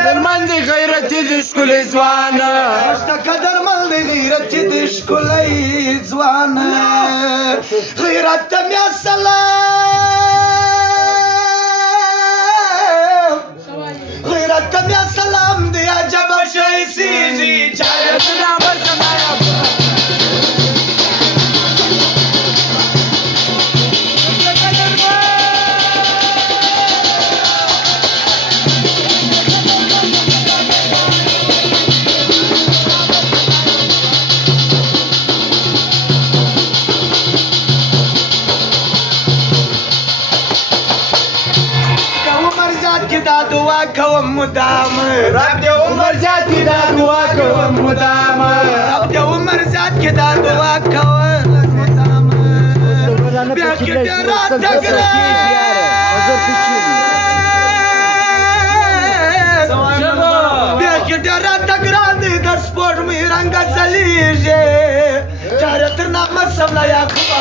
قدرمن دی غیرتی د ښکلي ځوانه اشته قدرمن دی غیرتی د ښکلي ځوانه غیرت ته مې سلام غیرت ته مې سلام دی عجبه شی سیږي چایتونه به زما دا دعا کوم مدام رب دې عمر زیات کې دا دعا کوم مدام رب دې عمر زیات کې دا دعا کوم مدام بیا کې دې رات تګره بیا کې دې رات تګره دې د سپور مې رنگ ځلیږي چاره تر نامه سملا یا خوا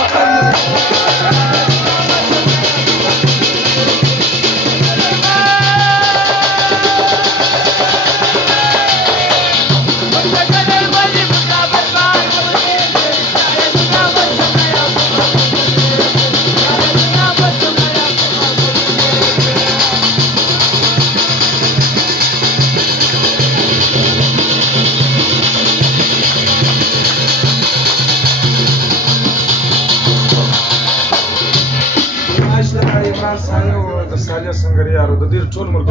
سالیا سنگریارو د دې ټول ملک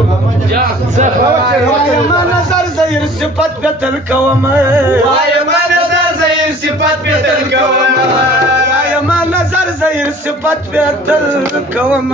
وایم نظر زیر صفت به تل کوم وایم نظر زیر صفت به تل کوم وایم نظر زیر صفت به تل کوم